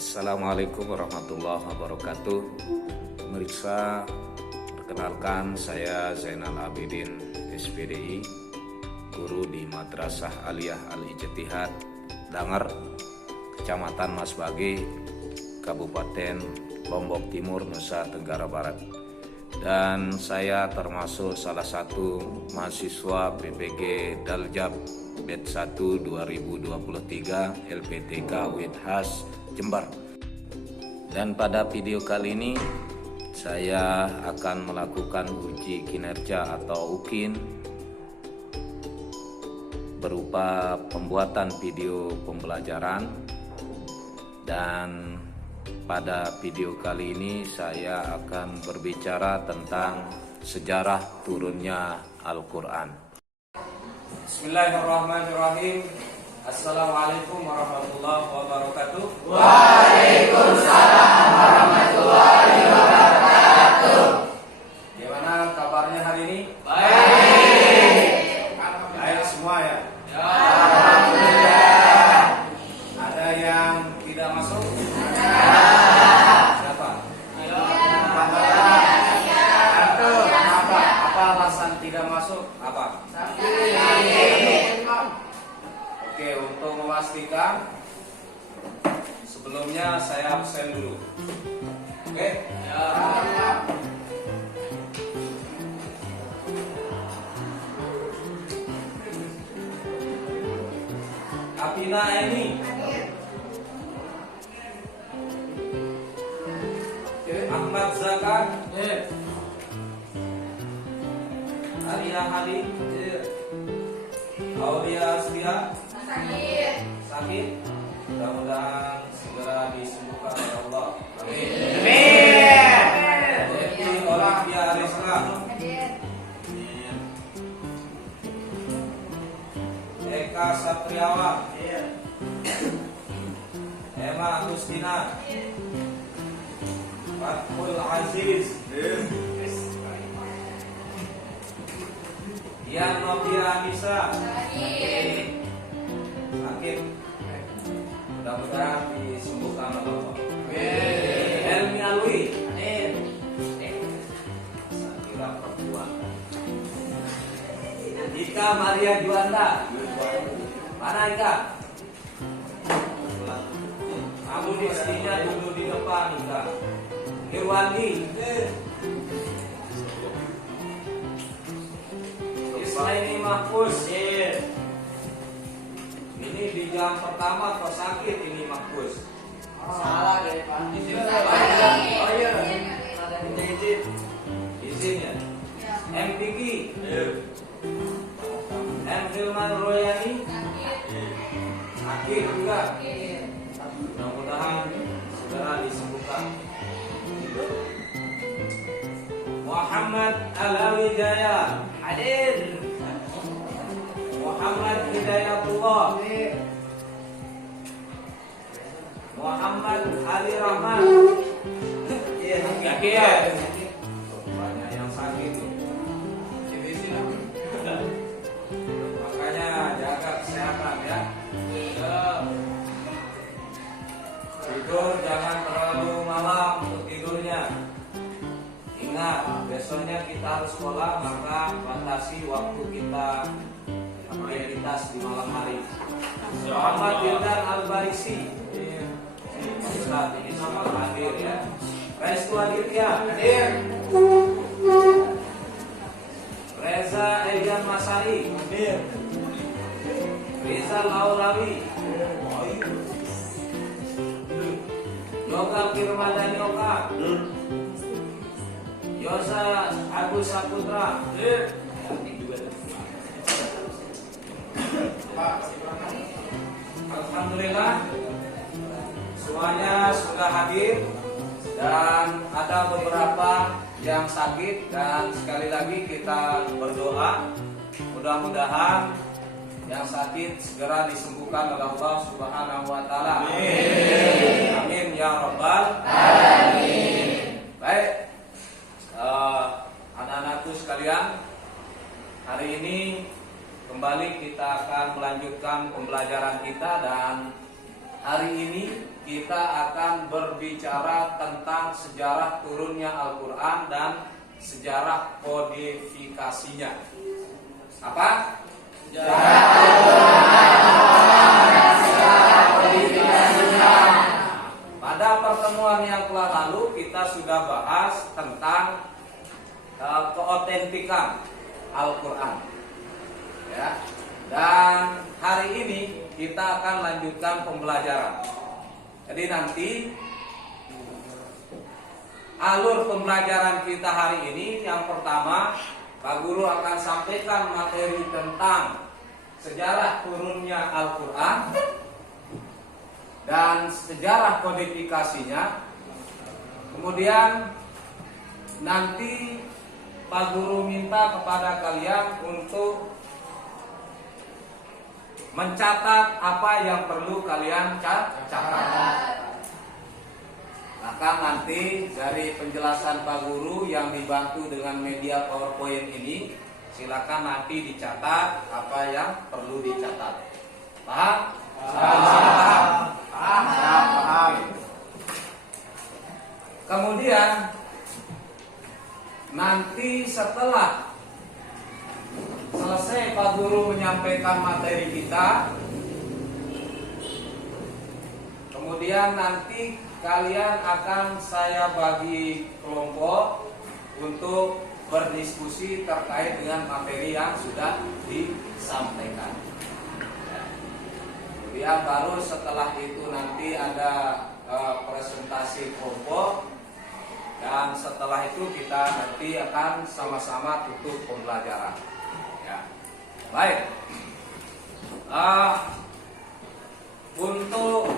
Assalamualaikum warahmatullahi wabarakatuh. Pemirsa, perkenalkan saya Zainal Abidin SPDI, guru di Madrasah Aliyah Al-Ijtihad Danger, Kecamatan Masbagi, Kabupaten Lombok Timur, Nusa Tenggara Barat. Dan saya termasuk salah satu mahasiswa PPG Daljab Batch 1 2023 LPTK Withas Jember. Dan pada video kali ini saya akan melakukan uji kinerja atau UKIN berupa pembuatan video pembelajaran. Dan pada video kali ini saya akan berbicara tentang sejarah turunnya Al-Quran. Bismillahirrahmanirrahim. Assalamualaikum warahmatullahi wabarakatuh. Waalaikumsalam warahmatullahi wabarakatuh. Gimana kabarnya hari ini? Baik. Baik semua ya? Alhamdulillah. Ada yang tidak masuk? Siapa? Apa alasan tidak masuk? Apa? Oke, untuk memastikan sebelumnya saya absen dulu. Oke? Apina ini. Ahmad Zakat. Alia Hadi. Aulia Aslia. Sakit. Mudah-mudahan segera disembuhkan oleh Allah. Amin. Jadi Olivia Arisla. Eka Satriawan. Emma Agustina. Fathul Aziz. Ian Novia Anissa. Sakit. Mudah-mudahan disembuhkan oleh Allah. Helmi Alwi. Sakira perempuan. Ika Maria Juanda. Mana Ika? Kamu mestinya duduk di depan Ika. Irwandi. Islaini Mahfuz. Ini di jam pertama kok sakit ini Mahfuz. Salah deh Pak. Oh iya. Izin ya. M. Piki. M. Hilman Royani. Sakit juga. Mudah-mudahan segera disembuhkan. Muhammad Alawi Jaya. Hadir. Muhammad Hidayatullah. Muhammad Ali Rahman. Yakin ya? Banyak yang sakit. Makanya jaga kesehatan ya. Tidur jangan terlalu malam untuk tidurnya. Ingat, besoknya kita harus sekolah, maka batasi waktu kita aktivitas di malam hari. Muhammad Wildan Al-Barisi. Ustaz ini semua hadir ya. Restu Aditya hadir. Reza Ejan Masari hadir. Rizal Aulawi. Yoga Kirmadani Oka. Yosa Agus Saputra. Alhamdulillah semuanya sudah hadir dan ada beberapa yang sakit, dan sekali lagi kita berdoa mudah-mudahan yang sakit segera disembuhkan oleh Allah Subhanahu wa taala. Amin. Amin ya rabbal alamin. Baik. Anak-anakku sekalian, hari ini kembali kita akan melanjutkan pembelajaran kita, dan hari ini kita akan berbicara tentang sejarah turunnya Al-Quran dan sejarah kodifikasinya. Apa? Sejarah kodifikasinya. Pada pertemuan yang telah lalu kita sudah bahas tentang keotentikan Al-Quran, ya. Dan hari ini kita akan lanjutkan pembelajaran. Jadi nanti alur pembelajaran kita hari ini, yang pertama Pak Guru akan sampaikan materi tentang sejarah turunnya Al-Quran dan sejarah kodifikasinya. Kemudian nanti Pak Guru minta kepada kalian untuk mencatat apa yang perlu kalian catat. Maka nanti dari penjelasan Pak Guru yang dibantu dengan media PowerPoint ini, silakan nanti dicatat apa yang perlu dicatat. Paham? Paham. Kemudian nanti setelah selesai Pak Guru menyampaikan materi kita, kemudian nanti kalian akan saya bagi kelompok untuk berdiskusi terkait dengan materi yang sudah disampaikan. Kemudian baru setelah itu nanti ada presentasi kelompok. Dan setelah itu kita nanti akan sama-sama tutup pembelajaran. Ya. Baik. Untuk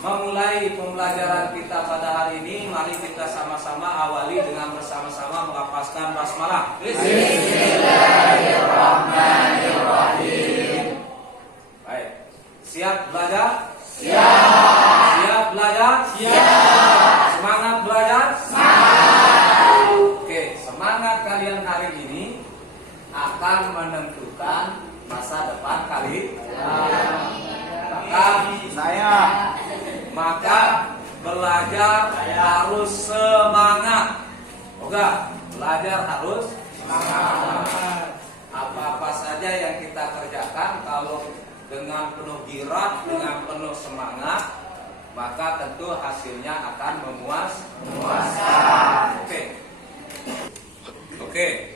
memulai pembelajaran kita pada hari ini, mari kita sama-sama awali dengan bersama-sama melafazkan basmalah. Bismillahirrahmanirrahim. Baik. Siap belajar? Siap. Siap belajar? Siap. Semangat belajar? Semangat. Oke, semangat kalian hari ini akan menentukan masa depan kalian. Maka belajar harus semangat. Oke, belajar harus semangat. Apa-apa saja yang kita kerjakan kalau dengan penuh girat, dengan penuh semangat, maka tentu hasilnya akan memuaskan. Oke.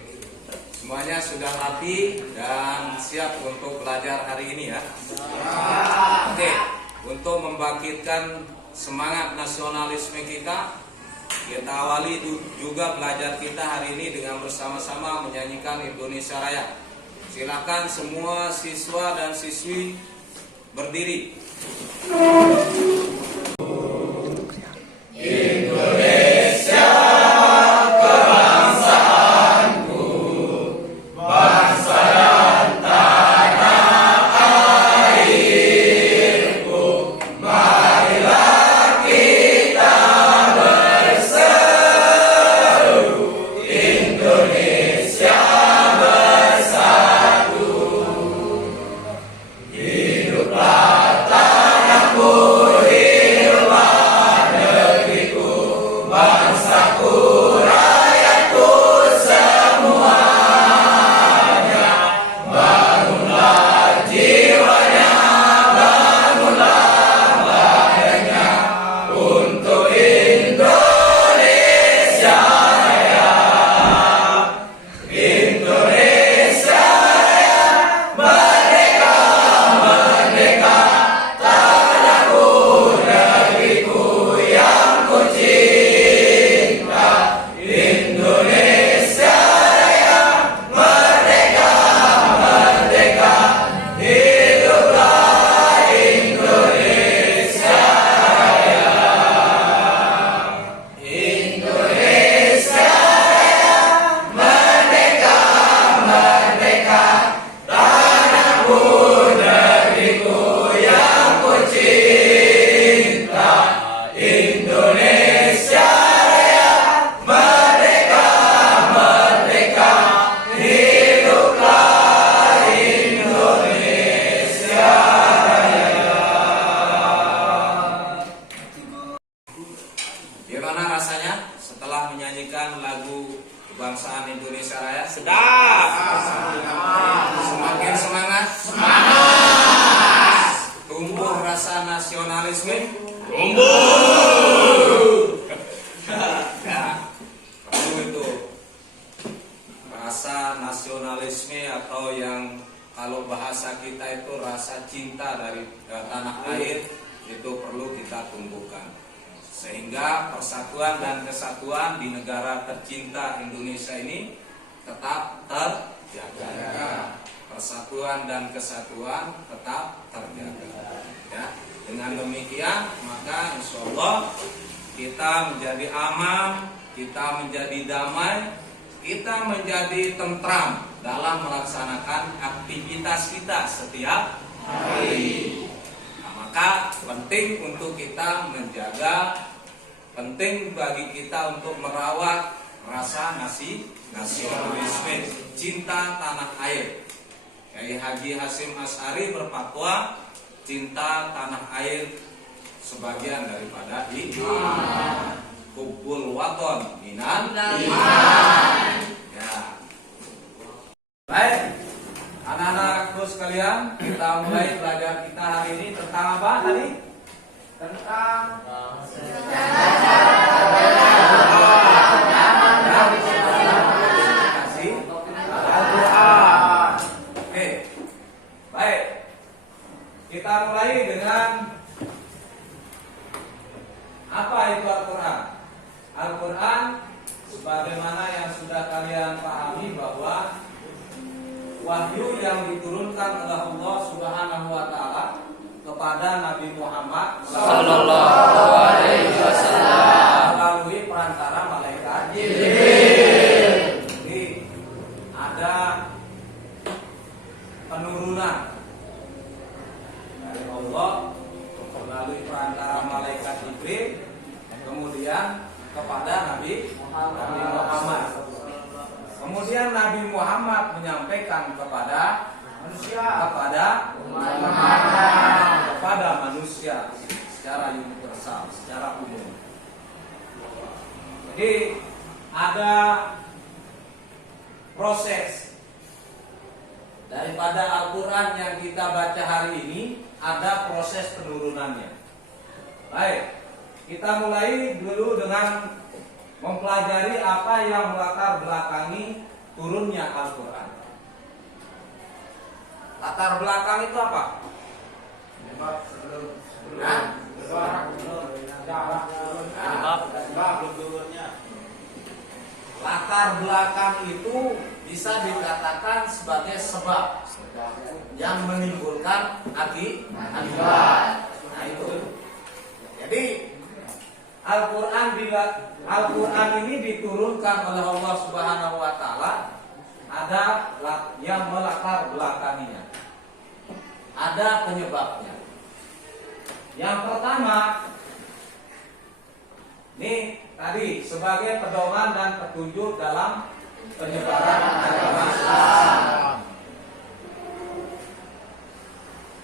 Semuanya sudah rapi dan siap untuk belajar hari ini ya. Oke. Untuk membangkitkan semangat nasionalisme kita awali juga belajar kita hari ini dengan bersama-sama menyanyikan Indonesia Raya. Silakan semua siswa dan siswi berdiri. Indonesia kebangsaanku, bangsa dan tanah airku, marilah kita berseru, Indonesia bersatu, hiduplah tanahku. kalau bahasa kita itu rasa cinta dari tanah air itu perlu kita tumbuhkan, sehingga persatuan dan kesatuan di negara tercinta Indonesia ini tetap terjaga. Persatuan dan kesatuan tetap terjaga. Ya, dengan demikian maka insya Allah kita menjadi aman, kita menjadi damai, kita menjadi tentram dalam melaksanakan aktivitas kita setiap hari. Nah, maka penting untuk kita menjaga, penting bagi kita untuk merawat rasa nasionalisme, cinta tanah air. Kiai Haji Hasyim Asy'ari berfatwa cinta tanah air sebagian daripada iman. Hubbul waton minal iman. Ya. Baik, anak-anakku sekalian, kita mulai belajar kita hari ini tentang apa tadi? Tentang Al-Quran. Oke, baik. Kita mulai dengan apa itu Al-Quran? Al-Quran sebagaimana yang sudah kalian pahami bahwa wahyu yang diturunkan oleh Allah Subhanahu wa taala kepada Nabi Muhammad Sallallahu alaihi wasallam melalui perantara malaikat Jibril. Jadi ada penurunan dari Allah melalui perantara malaikat Jibril kemudian kepada Nabi Muhammad. Kemudian Nabi Muhammad menyampaikan kepada manusia secara universal, secara umum. Jadi ada proses daripada Al-Quran yang kita baca hari ini, ada proses penurunannya. Baik, kita mulai dulu dengan mempelajari apa yang melatar belakangi turunnya Al-Quran. Latar belakang itu apa? Latar belakang itu bisa dikatakan sebagai sebab yang menimbulkan akibat. Nah itu. Jadi Al-Quran ini diturunkan oleh Allah Subhanahu wa taala, ada yang melatar belakanginya. Ada penyebabnya. Yang pertama, ini tadi sebagai pedoman dan petunjuk dalam penyebaran agama Islam.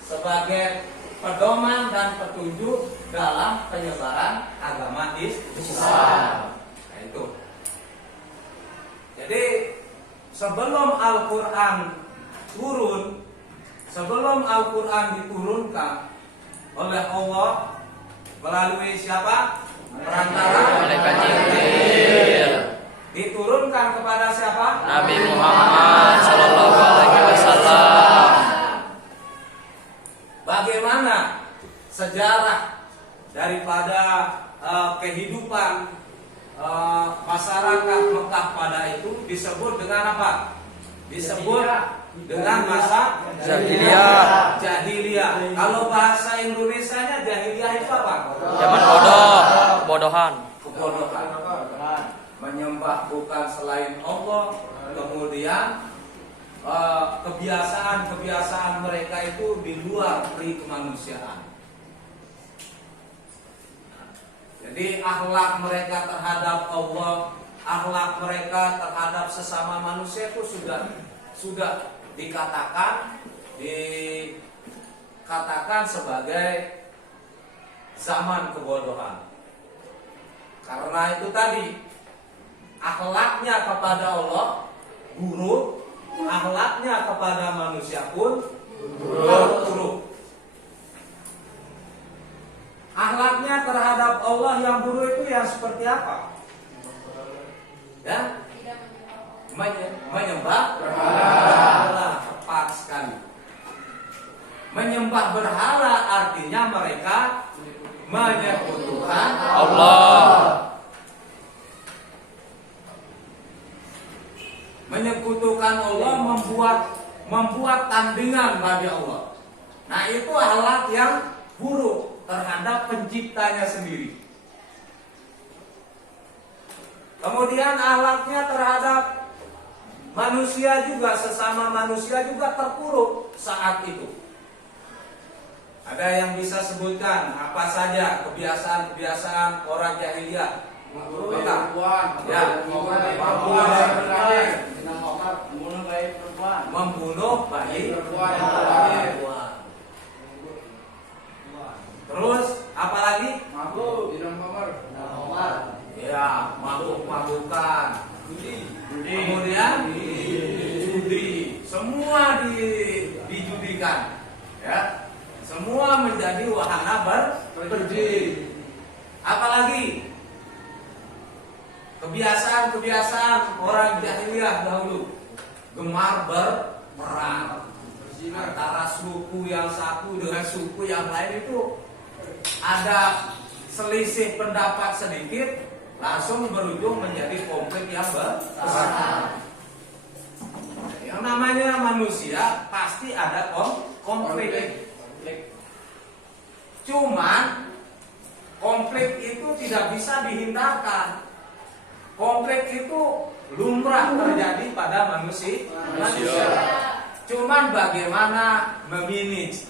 Sebagai pedoman dan petunjuk dalam penyebaran agama Islam. Nah itu. Jadi sebelum Al-Quran turun, sebelum Al-Quran diturunkan oleh Allah melalui siapa? Perantara malaikat Jibril, diturunkan kepada siapa? Nabi Muhammad Sallallahu alaihi wasallam. Bagaimana sejarah daripada kehidupan masyarakat Mekah pada itu disebut dengan apa? Disebut dengan masa Jahiliyah. Jahiliyah. Kalau bahasa Indonesianya jahiliyah itu apa? Zaman bodoh, kebodohan. Kebodohan. Menyembah bukan selain Allah. Kemudian kebiasaan mereka itu di luar pri kemanusiaan. Jadi akhlak mereka terhadap Allah, akhlak mereka terhadap sesama manusia itu sudah dikatakan sebagai zaman kebodohan. Karena itu tadi akhlaknya kepada Allah buruk, akhlaknya kepada manusia pun buruk. Akhlaknya terhadap Allah yang buruk itu yang seperti apa? Ya, menyembah berhala. Tepat sekali. Menyembah berhala artinya mereka menyekutukan Allah. Menyekutukan Allah, membuat tandingan bagi Allah. Nah, itu alat yang buruk terhadap penciptanya sendiri. Kemudian alatnya terhadap manusia juga, sesama manusia juga terpuruk saat itu. Ada yang bisa sebutkan apa saja kebiasaan-kebiasaan orang jahiliyah? Membunuh bayi perempuan. Terus apa lagi? Ya, mabuk-mabukan. Kemudian judi. Semua dijudikan. Ya. Semua menjadi wahana berjudi. Apalagi kebiasaan-kebiasaan orang jahiliyah dahulu, gemar berperang antara suku yang satu dengan suku yang lain. Itu ada selisih pendapat sedikit, langsung berujung menjadi konflik yang besar. Yang namanya manusia pasti ada konflik. Cuman konflik itu tidak bisa dihindarkan. Konflik itu lumrah terjadi pada manusia. Cuman bagaimana memanage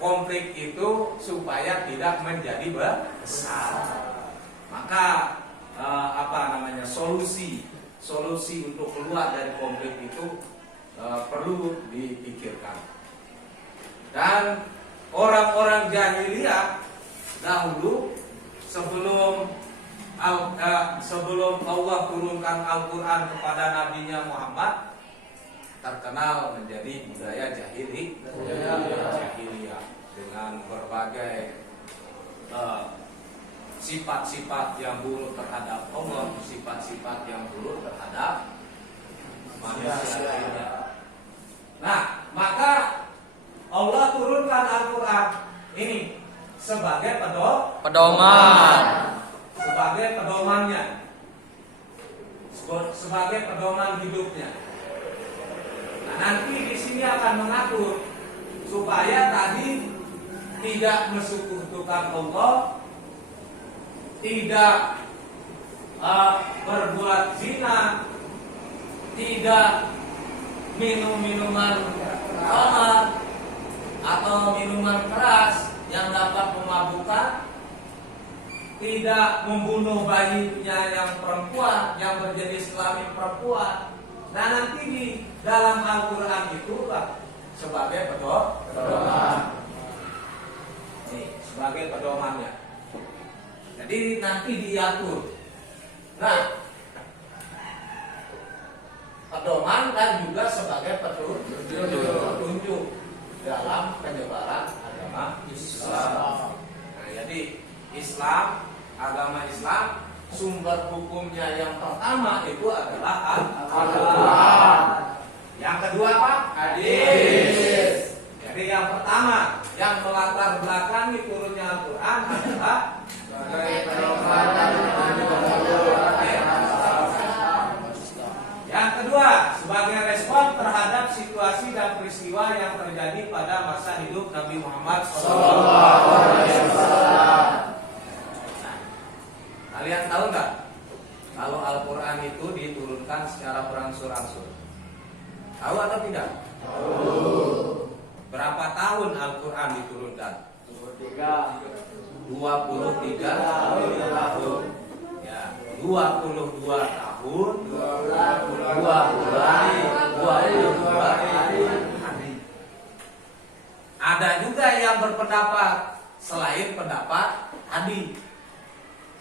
konflik itu supaya tidak menjadi besar. Maka solusi untuk keluar dari konflik itu perlu dipikirkan. Dan orang-orang jahiliyah dahulu sebelum Allah turunkan Al-Quran kepada Nabi-Nya Muhammad, terkenal menjadi budaya jahiliyah dengan berbagai sifat-sifat yang buruk terhadap Allah, sifat-sifat yang buruk terhadap manusia lainnya. Nah, maka Allah turunkan Al-Quran ini sebagai Pedoman. sebagai pedomannya, sebagai pedoman hidupnya. Nah, nanti di sini akan mengatur supaya tadi tidak mensekutukan Allah, tidak berbuat zina, tidak minum minuman khamar atau minuman keras yang dapat memabukkan, tidak membunuh bayinya yang perempuan, yang berjenis kelamin perempuan. Nah, nanti di dalam Al-Quran itu sebagai pedoman. Nih, sebagai pedomannya. Jadi nanti diatur. Nah, pedoman dan juga sebagai petunjuk dalam penyebaran agama Islam. Nah, jadi agama Islam, sumber hukumnya yang pertama itu adalah Al-Quran. Yang kedua apa? Hadis. Jadi yang pertama yang melatar belakangi turunnya Al-Quran adalah yang kedua sebagai respon terhadap situasi dan peristiwa yang terjadi pada masa hidup Nabi Muhammad SAW. Kalian tahu nggak kalau Al-Quran itu diturunkan secara berangsur-angsur? Tahu atau tidak? Tahu. Berapa tahun Al-Quran diturunkan? 23 tahun. Ya, 22 tahun, 2 bulan, 22 hari. Ada juga yang berpendapat selain pendapat tadi.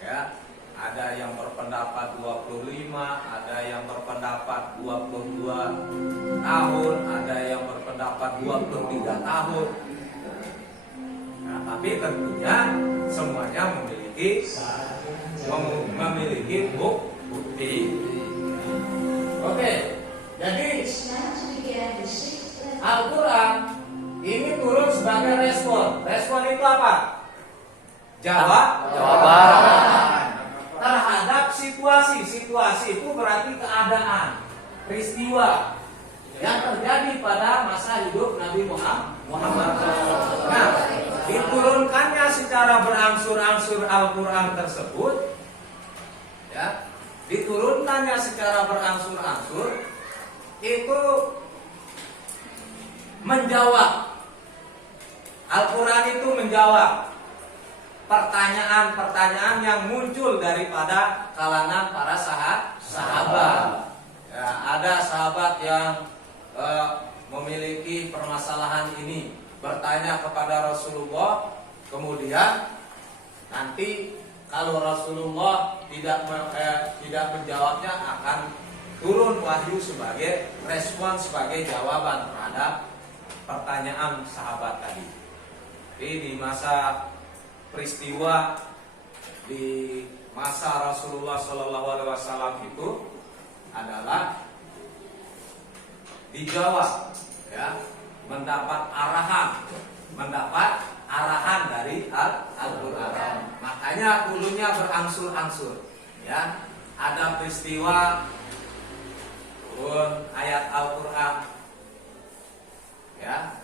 Ya, ada yang berpendapat 25, ada yang berpendapat 22 tahun, ada yang berpendapat 23 tahun. Nah, tapi tentunya semuanya memiliki bukti. Oke, jadi Al-Quran ini turun sebagai namanya respon. Respon itu apa? Jawaban. Terhadap situasi. Situasi itu berarti keadaan, peristiwa yang terjadi pada masa hidup Nabi Muhammad. Nah, diturunkannya secara berangsur-angsur Al-Quran tersebut, ya, diturunkannya secara berangsur-angsur itu menjawab. Al-Quran itu menjawab pertanyaan-pertanyaan yang muncul daripada kalangan para sahabat. Ya, ada sahabat yang memiliki permasalahan ini, bertanya kepada Rasulullah, kemudian nanti kalau Rasulullah tidak menjawabnya, akan turun wahyu sebagai respon, sebagai jawaban terhadap pertanyaan sahabat tadi. Jadi di masa peristiwa di masa Rasulullah SAW itu adalah dijawab, ya, mendapat arahan dari Al-Quran. Makanya dulunya berangsur-angsur, ya, ada peristiwa turun ayat Al-Quran, ya.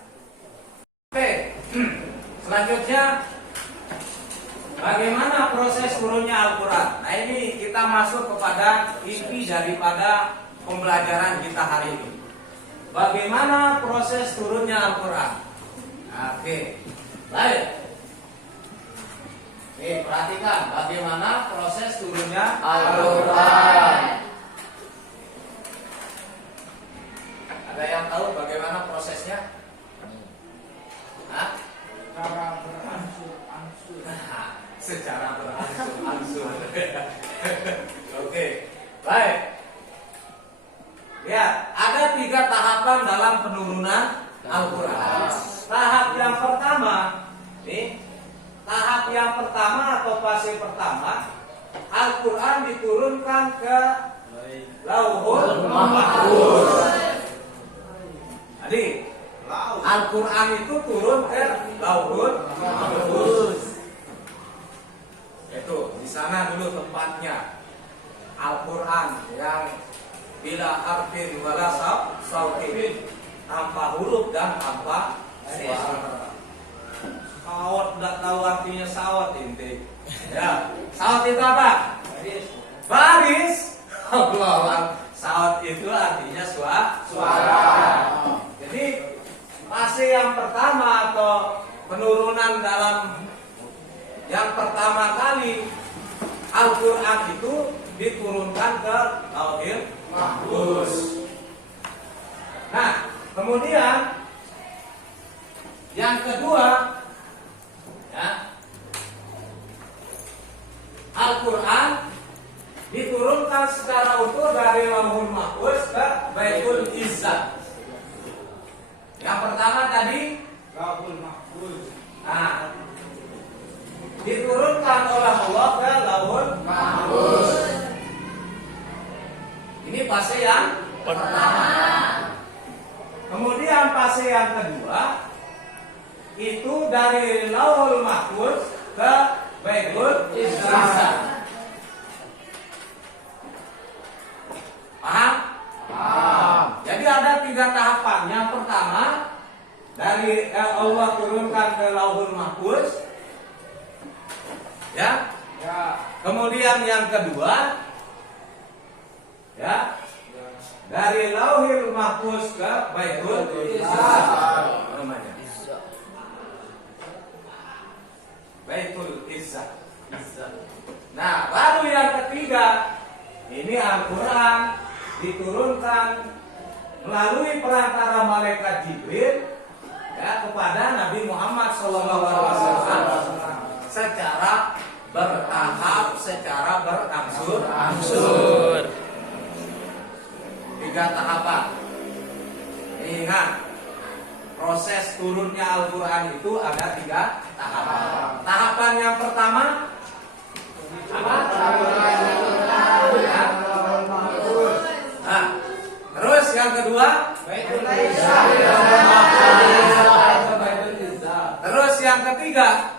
Oke, selanjutnya bagaimana proses turunnya Al-Quran? Nah, ini kita masuk kepada inti daripada pembelajaran kita hari ini. Bagaimana proses turunnya Al-Quran? Oke, baik. Nih, perhatikan bagaimana proses turunnya Al-Quran. Ada yang tahu bagaimana prosesnya? Hah? Secara berangsur-angsur. Oke, baik. Ya, ada 3 tahapan dalam penurunan Al-Quran. Tahap yang pertama, tahap yang pertama atau fase pertama, Al-Quran diturunkan ke Lauhul Mahfuz. Jadi, Al-Quran itu turun ke Lauhul Mahfuz. Itu di sana dulu tempatnya. Al-Quran yang bila harfin wala sautin, tanpa huruf dan tanpa suara. Sawat, tidak tahu artinya sawat inti. Ya, sawat itu apa? Baris. Allah, sawat itu artinya suara. Jadi fase yang pertama atau penurunan dalam yang pertama kali Al-Quran itu diturunkan ke Lauhul Mahfuz. Nah, kemudian yang kedua, ya, Al-Quran diturunkan secara utuh dari Lauhul Mahfuz ke Baitul Izzah. Yang pertama tadi Lauhul Mahfuz. Nah, diturunkan oleh Allah ke Lauhul Mahfuz. Ini fase yang pertama. Kemudian fase yang kedua itu dari Lauhul Mahfuz ke Baitul Izzah. Paham? Paham. Jadi ada 3 tahapan. Yang pertama dari Allah turunkan ke Lauhul Mahfuz, ya. Kemudian yang kedua, ya, dari Lauhul Mahfuz ke Baitul Izzah. Namanya Baitul Izzah. Nah, baru yang ketiga, ini Al-Quran diturunkan melalui perantara malaikat Jibril, ya, kepada Nabi Muhammad SAW secara bertahap, secara berangsur-angsur. 3 tahapan. Ingat, proses turunnya Al-Quran itu ada 3 tahapan. Tahapan yang pertama apa? Ya. Nah, terus yang kedua ketiga.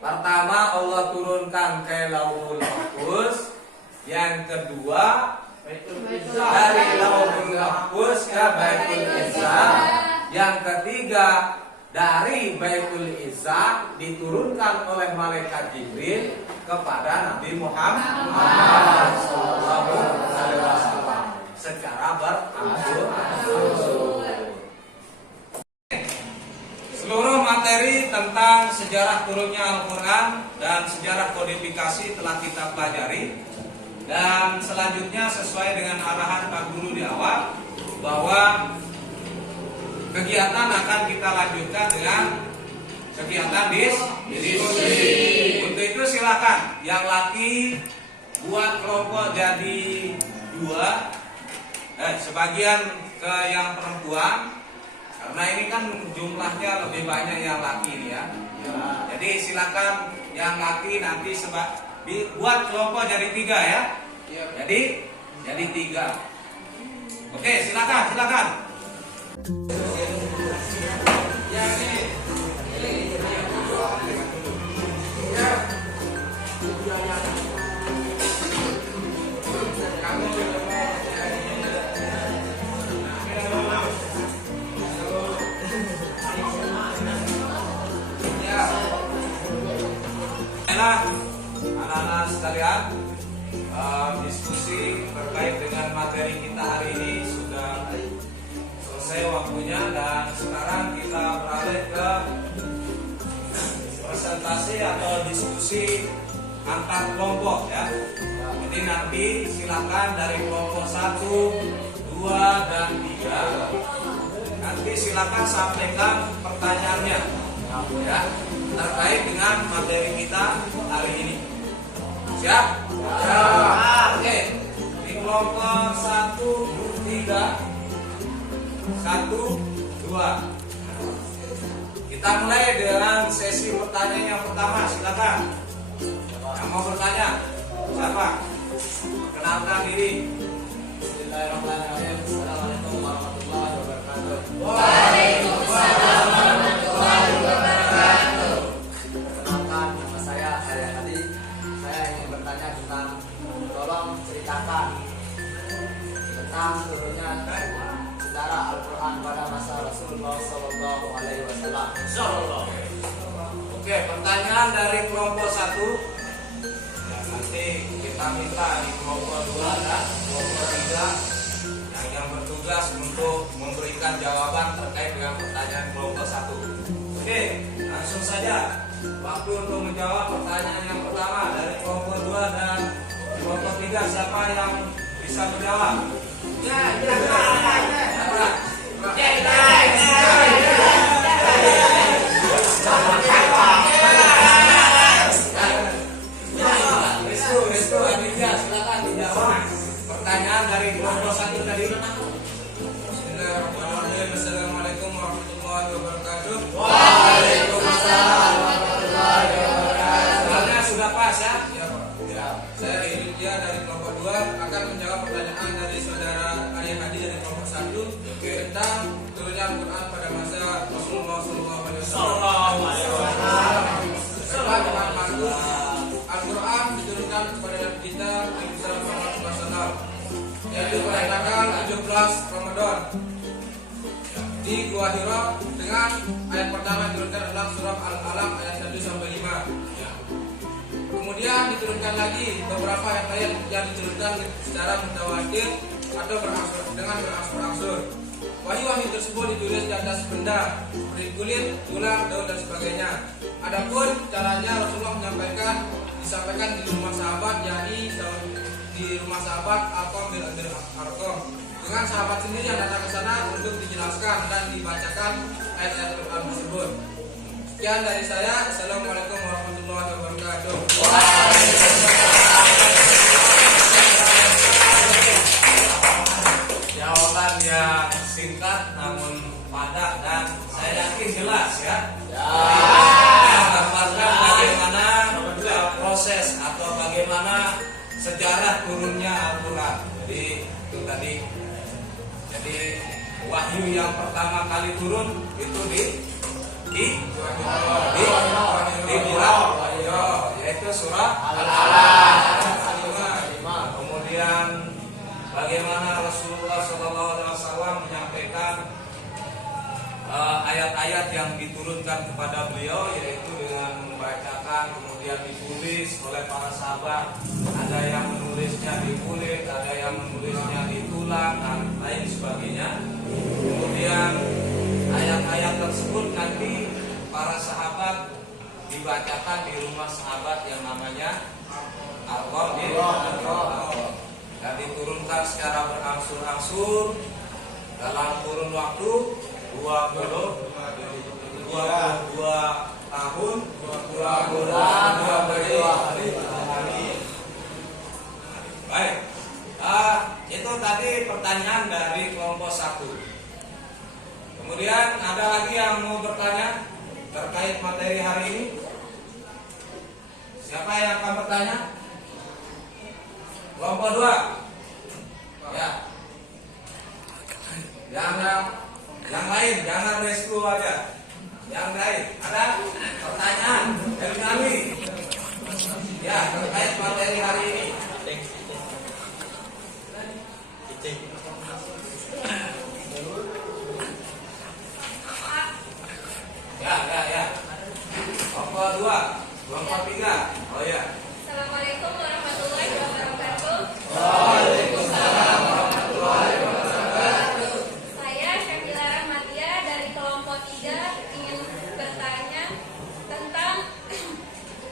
Pertama Allah turunkan ke Lauhul Mahfuz. Yang kedua dari Lauhul Mahfuz ke Baitul Izzah. Yang ketiga dari Baitul Izzah diturunkan oleh malaikat Jibril kepada Nabi Muhammad SAW secara berangsur-angsur. Seluruh materi tentang sejarah turunnya Al-Quran dan sejarah kodifikasi telah kita pelajari. Dan selanjutnya sesuai dengan arahan Pak Guru di awal, bahwa kegiatan akan kita lanjutkan dengan kegiatan diskusi. Untuk itu silakan yang laki buat kelompok jadi 2, sebagian ke yang perempuan, karena ini kan jumlahnya lebih banyak yang laki nih ya. Jadi silakan yang laki nanti dibuat kelompok jadi 3 ya. Jadi 3. Oke, silakan. Anak-anak sekalian, diskusi terkait dengan materi kita hari ini sudah selesai waktunya, dan sekarang kita beralih ke presentasi atau diskusi antar kelompok ya. Jadi nanti silakan dari kelompok 1, 2, dan 3 nanti silakan sampaikan pertanyaannya ya, terkait dengan materi kita hari ini. Siap? Oke. Di kelompok 1, 3, 1, 2. Kita mulai dengan sesi pertanyaan yang pertama. Silakan. Yang mau bertanya siapa? Kenalkan diri. Bismillahirrahmanirrahim. Assalamualaikum warahmatullahi wabarakatuh. Waalaikumsalam warahmatullahi wabarakatuh. Kenalkan, nama saya Hadi. Saya ingin bertanya tentang, tolong ceritakan tentang turunnya sejarah Al-Quran pada masa Rasulullah Sallallahu Alaihi Wasallam. Oke, pertanyaan dari kelompok 1. Nanti kita minta di kelompok 2 dan kelompok 3 yang bertugas untuk memberikan jawaban terkait dengan pertanyaan kelompok 1. Oke, langsung saja waktu untuk menjawab pertanyaan yang pertama dari kelompok 2 dan kelompok 3. Siapa yang bisa menjawab? Restu Aditya, silakan dijawab pertanyaan dari kelompok 1 tadi. Bismillahirrahmanirrahim. Assalamualaikum warahmatullahi wabarakatuh. Waalaikumsalam warahmatullahi wabarakatuh. Soalnya sudah pas ya? Ya, Pak. Ya. Saya Aditya dari kelompok 2 akan menjawab pertanyaan dari saudara Arya Hadi dari kelompok 1 tentang turunnya Al-Quran pada masa Rasulullah Sallallahu Alaihi Wasallam. Sesuai dengan manhaj Al-Quran diturunkan kepada Nabi kita Nabi Muhammad SAW, yaitu pada tanggal 17 Ramadan di Gua Hira, dengan ayat pertama diturunkan adalah surah Al-Alaq ayat 1 sampai 5. Kemudian diturunkan lagi beberapa ayat lain yang diturunkan secara mutawatir atau berangsur-angsur. Wahyu-wahyu tersebut ditulis di atas benda seperti kulit, tulang, daun dan sebagainya. Adapun caranya Rasulullah disampaikan di rumah sahabat, yakni di rumah sahabat Arqam bin Abi Arqam, dengan sahabat sendiri yang datang ke sana untuk dijelaskan dan dibacakan ayat-ayat Quran tersebut. Sekian dari saya. Assalamualaikum warahmatullahi wabarakatuh. Jawaban yang singkat namun padat dan saya yakin jelas ya. Gambarkan bagaimana proses atau bagaimana sejarah turunnya Al-Quran. Jadi itu tadi Di wahyu yang pertama kali turun itu di bulan yaitu surah Al-Alaq. Kemudian bagaimana Rasulullah SAW menyampaikan ayat-ayat yang diturunkan kepada beliau, yaitu dengan membacakan kemudian ditulis oleh para sahabat. Ada yang menulisnya di kulit, ada yang menulisnya di tulang dan lain sebagainya. Kemudian ayat-ayat tersebut nanti para sahabat dibacakan di rumah sahabat yang namanya Al-Qur'an, dan diturunkan secara berangsur-angsur dalam kurun waktu 22 tahun 22 hari. Baik, itu tadi pertanyaan dari kelompok 1. Kemudian ada lagi yang mau bertanya terkait materi hari ini? Siapa yang akan bertanya? Kelompok 2. Ya. Yang lain, jangan rescue aja. Yang lain, ada pertanyaan dari kami? Ya, terkait materi hari ini. Ya. Kelompok 2, kelompok 3. Oh ya. Assalamualaikum warahmatullahi wabarakatuh. Waalaikumsalam warahmatullahi wabarakatuh. Saya Syakila Rahmatia dari kelompok 3 ingin bertanya tentang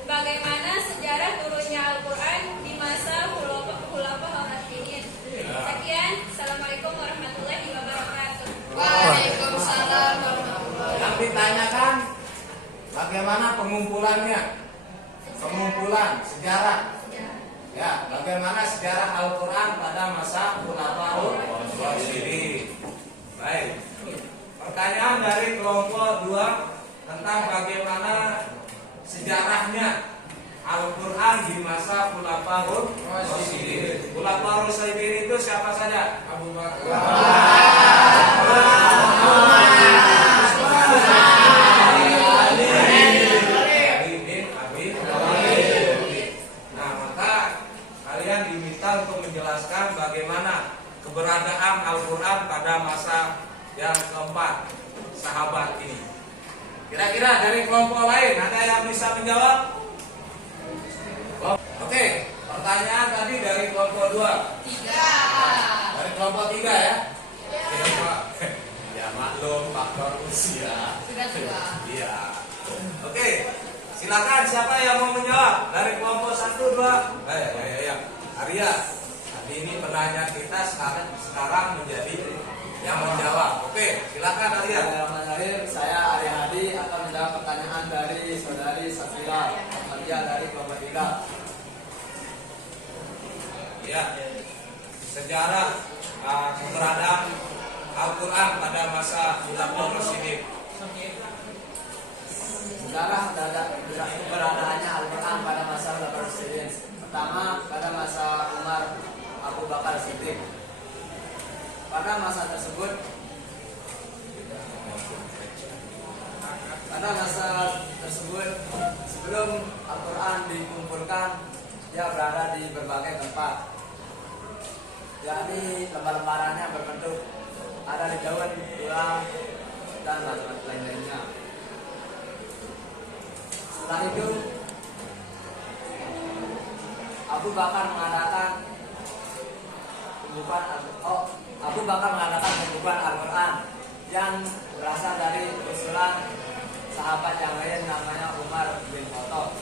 bagaimana sejarah turunnya Al-Quran di masa Khulafaur Rasyidin. Sekian, Assalamualaikum warahmatullahi wabarakatuh. Waalaikumsalam warahmatullahi Yang ditanyakan bagaimana pengumpulannya? Pengumpulan sejarah. Ya, bagaimana sejarah Al-Quran pada masa Khulafaur Rasyidin. Baik. Pertanyaan dari kelompok 2 tentang bagaimana sejarahnya Al-Quran di masa Khulafaur Rasyidin. Khulafaur Rasyidin itu siapa saja? Abu Bakar. Untuk menjelaskan bagaimana keberadaan Al-Quran pada masa yang keempat sahabat ini. Kira-kira dari kelompok lain ada yang bisa menjawab? Oke, pertanyaan tadi dari kelompok 2. 3. Dari kelompok 3 ya? Ya maklum faktor usia. Sudah tua. Iya. Oke, silakan siapa yang mau menjawab dari kelompok 1, 2? Ya. Arya, hari ini penanya kita sekarang menjadi yang menjawab. Oke, silakan Arya. Bismillahirrahmanirrahim. Saya Arya Hadi akan menjawab pertanyaan dari saudari Safira Ahmadiyah dari kelompok 3. Ya, sejarah keberadaan Al-Quran pada masa Khulafaur Rasyidin. Sejarah keberadaannya Al-Quran pada masa Khulafaur Rasyidin. Pertama, pada masa Umar Abu Bakar Siddiq. Pada masa tersebut, sebelum Al-Quran dikumpulkan, dia berada di berbagai tempat, yakni lembar-lembarannya berbentuk ada di daun, tulang, dan lain-lainnya. Setelah itu, Abu Bakar mengadakan pembukaan Al-Quran yang berasal dari usulan sahabat yang lain namanya Umar bin Khattab.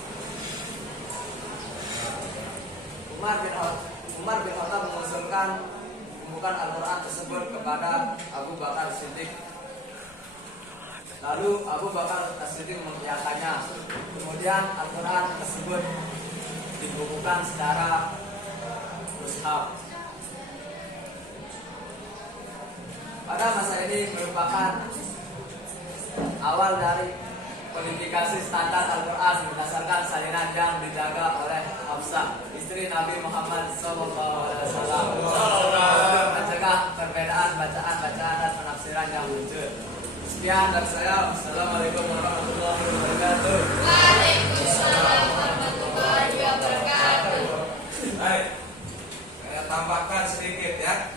Umar bin Khattab mengusulkan pembukaan Al-Quran tersebut kepada Abu Bakar Siddiq. Lalu Abu Bakar Siddiq mengiyakannya. Kemudian Al-Quran tersebut dibukukan secara mushaf. Pada masa ini merupakan awal dari kodifikasi standar Al-Quran berdasarkan salinan yang dijaga oleh Hafsah, istri Nabi Muhammad SAW, untuk mencegah perbedaan bacaan Sekian dari saya. Assalamualaikum warahmatullahi wabarakatuh. Waalaikumsalam warahmatullahi wabarakatuh. Baik, saya tambahkan sedikit ya.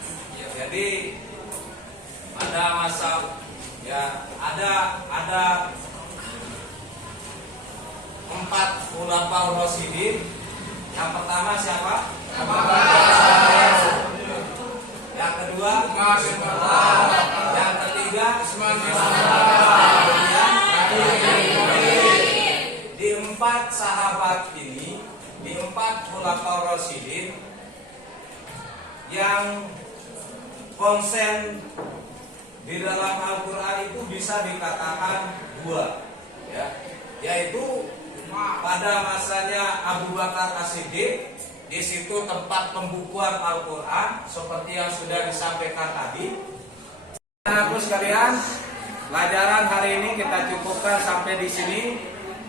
Jadi pada masa ada 4 khulafaur rasyidin. Yang pertama siapa? Yang kedua? Yang ketiga? Di 4 sahabat ini, di 4 khulafaur rasyidin yang konsen di dalam Al-Quran itu bisa dikatakan 2 ya, yaitu pada masanya Abu Bakar As-Siddiq. Di situ tempat pembukuan Al-Quran seperti yang sudah disampaikan tadi. Anak-anak sekalian, pelajaran hari ini kita cukupkan sampai di sini.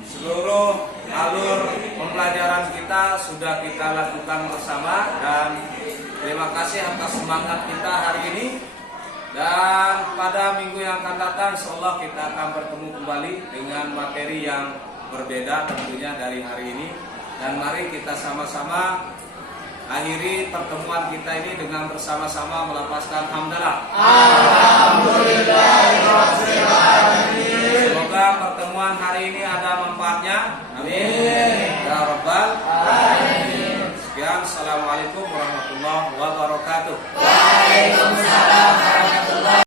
Seluruh alur pembelajaran kita sudah kita lakukan bersama, dan terima kasih atas semangat kita hari ini. Dan pada minggu yang akan datang insyaallah kita akan bertemu kembali dengan materi yang berbeda tentunya dari hari ini. Dan mari kita sama-sama akhiri pertemuan kita ini dengan bersama-sama melapaskan hamdalah. Alhamdulillahirrahmanirrahim. Semoga pertemuan hari ini ada manfaatnya. Amin. Ya Rabbal Alamin. Sekian, assalamualaikum warahmatullahi wabarakatuh. Waalaikumsalam warahmatullahi wabarakatuh.